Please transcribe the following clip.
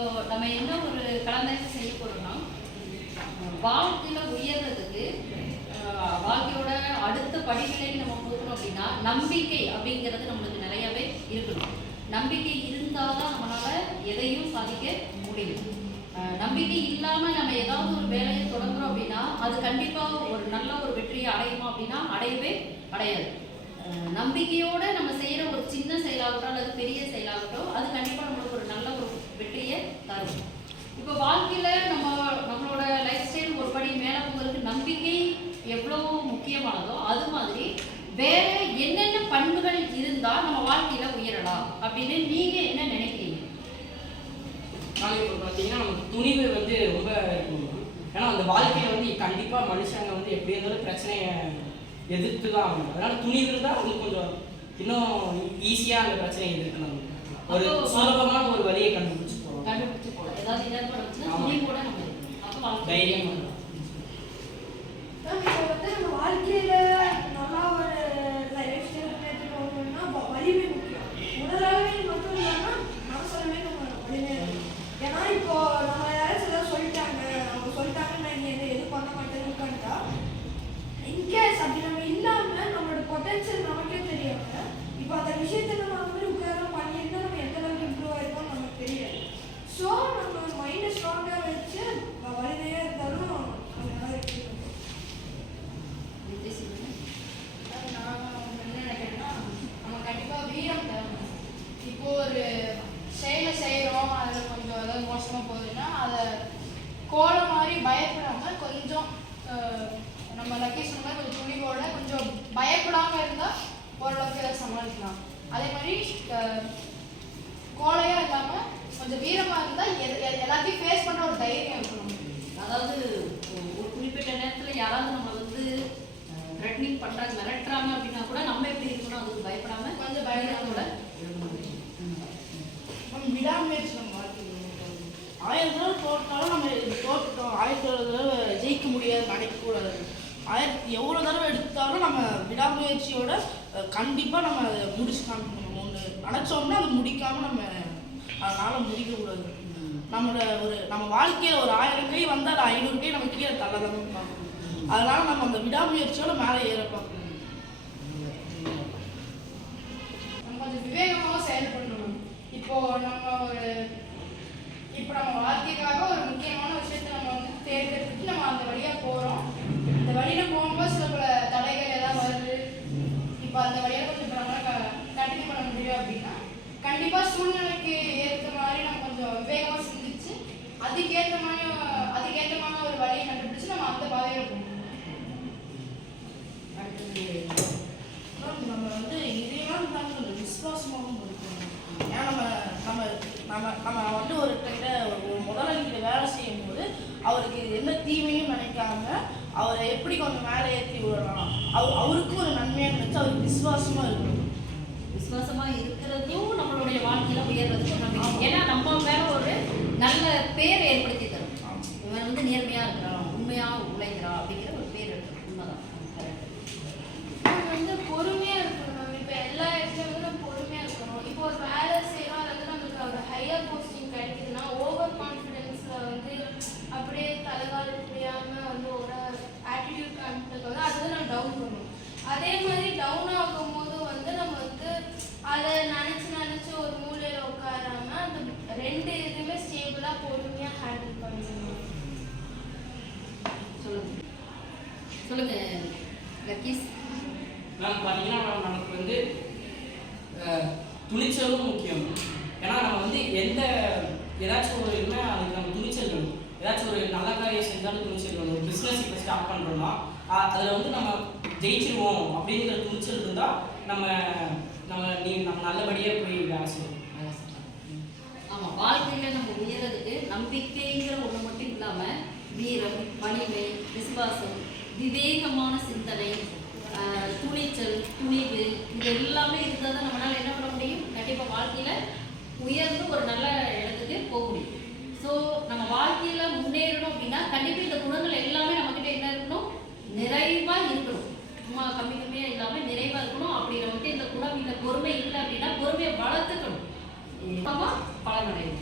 இப்போ நம்ம என்ன ஒரு கலந்தாய்வு செய்ய போறோம்னா வாழ்க்கையில உயர்றதுக்கு வாழ்க்கையோட அடுத்த படிநிலைக்கு நம்ம போகணும் அப்படின்னா நம்பிக்கை அப்படிங்கிறது நம்மளுக்கு நிறையவே இருக்கணும். நம்பிக்கை இருந்தாதான் நம்மளால எதையும் சாதிக்க முடியும். நம்பிக்கை இல்லாம நம்ம ஏதாவது ஒரு வேலையை தொடங்குறோம் அப்படின்னா அது கண்டிப்பாக ஒரு நல்ல ஒரு வெற்றியை அடையுமா அப்படின்னா அடையவே அடையாது. நம்பிக்கையோடு நம்பிக்கையோட நம்ம செய்யற ஒரு சின்ன செயலாகட்டும் அல்லது பெரிய செயலாகட்டும் அது கண்டிப்பா நம்மளுக்கு ஒரு நல்ல ஒரு வெற்றியை தரும் இப்போ வாழ்க்கையில நம்ம நம்மளோட லைஃப் ஸ்டைல் ஒரு படி மேல போகிறதுக்கு நம்பிக்கை எவ்வளவு முக்கியமானதோ அது மாதிரி வேற என்னென்ன பண்புகள் இருந்தா நம்ம வாழ்க்கையில உயரலாம் அப்படின்னு நீங்க என்ன நினைக்கிறீங்க? நாளைக்கு இப்போ பார்த்தீங்கன்னா நமக்கு துணிவு வந்து ரொம்ப ஏன்னா அந்த வாழ்க்கையில வந்து கண்டிப்பாக மனுஷங்க வந்து எப்படி இருந்தாலும் பிரச்சனையை எதிர்த்து தான் ஆகணும். அதனால துணிவு இருந்தால் அவங்களுக்கு கொஞ்சம் இன்னும் ஈஸியாக அந்த பிரச்சனையை எதிர்க்கலாம் ஒரு சுலபமான ஒரு வழியை கண்டுபிடிச்சு போகலாம் கண்டுபிடிச்சு போல ஏதாவது ஏற்பாடு வச்சுன்னா ஆமா. துணி கூட நம்ம இருக்கணும். அப்போ வாழ்க்கை தைரியம் வரலாம். மேம், இப்போ வந்து நம்ம வாழ்க்கையில நல்லா ஒரு லைஃப் ஸ்டைல் எடுத்துட்டு போகணும்னா வ- வலிமை முக்கியம் உடலாவே மட்டும் இல்லாம மனசாலுமே நம்ம வலிமை இருக்கணும். ஏன்னா இப்போ நம்ம யாராச்சும் ஏதாவது சொல்லிட்டாங்க அவங்க சொல்லிட்டாங்க நான் நீ என்ன எதுவும் பண்ண மாட்டேன்னு உட்காந்துட்டா இன்கேஸ் அப்படி நம்ம இல்லாம நம்மளோட பொட்டன்ஷியல் நமக்கே தெரியாம இப்போ அந்த விஷயத்தை நம்ம அந்த மாதிரி உட்கார பண்ணியிருந்தா நம்ம எந்த அளவுக்கு இம்ப்ரூவ் ஆயிருக்கோம் நமக்கு தெரியாது ஸோ நம்ம மைண்டை ஸ்ட்ராங்காக வச்சு வ- வலிமையா இருந்தாலும் அது நல்லா இருக்கு விஜய் சொல்லுங்க. நான் என்ன நினைக்கிறேன்னா நம்ம கண்டிப்பாக வீரம் தரணும் இப்போ ஒரு செயலை செய்கிறோம் அதில் கொஞ்சம் ஏதாவது மோசமாக போகுதுன்னா அதை கோலம் மாதிரி பயப்படாம கொஞ்சம் நம்ம லக்கி சொன்ன மாதிரி கொஞ்சம் துணிவோட கொஞ்சம் பயப்படாமல் இருந்தால் ஓரளவுக்கு ஏதாவது சமாளிக்கலாம். அதே மாதிரி கோலையா இல்லாமல் கொஞ்சம் வீரமாக இருந்தால் எல்லாத்தையும் ஃபேஸ் பண்ணுற ஒரு தைரியம் இருக்கணும். அதாவது ஒரு குறிப்பிட்ட நேரத்துல யாராவது நம்ம வந்து த்ரெட்னிங் பண்றாங்க மிரட்டுறாங்க அப்படின்னா கூட நம்ம எப்படி இருக்கணும் அதுக்கு பயப்படாம கொஞ்சம் பயப்படாம. நம்ம விடாமுயற்சி நம்ம வாழ்க்கையில் இருக்கணும். ஆயிரம் தடவை தோற்றாலும் நம்ம இது தோற்றுட்டோம் ஆயிரத்தி தொள்ளாயிரத்தி தடவை ஜெயிக்க முடியாது நினைக்கக்கூடாது ஆயிரத்தி எவ்வளோ தடவை எடுத்தாலும் நம்ம விடாமுயற்சியோட கண்டிப்பாக நம்ம அதை முடிச்சு காமிக்கணும் ஒன்று நினச்சோம்னா அதை முடிக்காமல் நம்ம அதனால் முடிக்கக்கூடாது. நம்மளோட ஒரு நம்ம வாழ்க்கையில் ஒரு ஆயிரம் கை வந்தால் அது ஐநூறு கை நம்ம கீழே தள்ள தான் பார்க்கணும். அதனால் நம்ம அந்த விடாமுயற்சியோட மேலே ஏற பார்க்கணும் நம்ம கொஞ்சம் விவேகமாக செயல்படணும் இப்போ நம்ம ஒரு இப்போ நம்ம வாழ்க்கைக்காக ஒரு முக்கியமான விஷயத்தை நம்ம வந்து தேர்ந்தெடுத்து நம்ம அந்த இந்த வழியில் போகும்போது சில பல தடைகள் எல்லாம் வருது. இப்போ அந்த வழியில் கொஞ்சம் இப்போ நம்மளால் கண்டினியூ பண்ண முடியும் அப்படின்னா கண்டிப்பாக சூழ்நிலைக்கு ஏற்ற மாதிரி நம்ம கொஞ்சம் விவேகமா சிந்திச்சு அதுக்கேற்ற மாதிரி அதுக்கேற்ற மாதிரி ஒரு வழியை கண்டுபிடிச்சு நம்ம அந்த பாதையில் போகணும். நம்ம வந்து இதையெல்லாம் தாண்டி கொஞ்சம் விசுவாசமாகவும் இருக்கணும் ஏன்னா நம்ம நம்ம நம்ம நம்ம வந்து ஒரு கிட்ட ஒரு முதலாளிகிட்ட வேலை செய்யும் அவருக்கு எந்த தீமையும் நினைக்காம அவரை எப்படி கொஞ்சம் மேலே ஏற்றி விடலாம்? அவர் அவருக்கும் ஒரு நன்மையாக நினைச்சு அவருக்கு விசுவாசமா இருக்கணும். விசுவாசமா இருக்கிறதும் நம்மளுடைய வாழ்க்கையில உயர்றதுக்கு ஒரு நம்பிக்கை. ஏன்னா நம்ம மேல ஒரு நல்ல பேர் ஏற்படுத்தி தரும். இவன் வந்து நேர்மையா இருக்கிறான் உண்மையா உழைக்கிறான் அப்படிங்கிற ஒரு பேர் இருக்கு உண்மைதான் கரெக்ட் நம்ம வந்து பொறுமையா இருக்கணும் மேம் இப்போ எல்லா இடத்துலயும் வந்து நம்ம பொறுமையா இருக்கணும் இப்போ ஒரு வேலை செய்யறோம் அது வந்து நம்மளுக்கு ஒரு ஹையர் போஸ்டிங் கிடைக்குதுன்னா ஓவர் கான்ஃபிடென்ஸ்ல வந்து அப்படியே தலைகால் புரியாம வந்து ஒரு ஆட்டிடியூட் காமிக்கிறது வந்து அது வந்து நம்ம டவுன் பண்ணணும் அதே மாதிரி டவுன் ஆகும்போது வந்து நம்ம வந்து அதை நினைச்சு நினைச்சு ஒரு மூலையில உட்காராம அந்த ரெண்டு இதுவுமே ஸ்டேபிளா பொறுமையா ஹேண்டில் பண்ணணும் சொல்லுங்க சொல்லுங்க லக்கீஸ் மேம் பார்த்தீங்கன்னா நமக்கு வந்து துணிச்சலும் முக்கியம். ஏன்னா நம்ம வந்து எந்த ஏதாச்சும் ஒரு என்ன அதுக்கு நம்ம துணிச்சல் வேணும். ஏதாச்சும் ஒரு நல்ல காரியம் செஞ்சாலும் துணிச்சல் வேணும். ஒரு பிஸ்னஸ் இப்போ ஸ்டார்ட் பண்ணுறோம்னா அதில் வந்து நம்ம ஜெயிச்சிருவோம் அப்படிங்கிற துணிச்சல் இருந்தால் நம்ம நம்ம நீ நம்ம நல்லபடியாக போய் வேலை செய்வோம் ஆமா வாழ்க்கையில நம்ம உயர்றதுக்கு நம்பிக்கைங்கிற ஒண்ணு மட்டும் இல்லாம வீரம் வலிமை விசுவாசம் விவேகமான சிந்தனை துணிச்சல் துணிவு இது எல்லாமே இருந்தால் தான் நம்மளால் என்ன பண்ண முடியும்? கண்டிப்பாக வாழ்க்கையில் உயர்ந்து ஒரு நல்ல இடத்துக்கு போக முடியும். ஸோ நம்ம வாழ்க்கையில் முன்னேறணும் அப்படின்னா கண்டிப்பாக இந்த குணங்கள் எல்லாமே நம்மக்கிட்ட என்ன இருக்கணும்? நிறைவாக இருக்கணும். சும்மா கம்மி கம்மியாக இல்லாமல் நிறைவாக இருக்கணும். அப்படி நமக்கு இந்த குணம் இந்த பொறுமை இல்லை அப்படின்னா பொறுமையை வளர்த்துக்கணும். பலனடையும்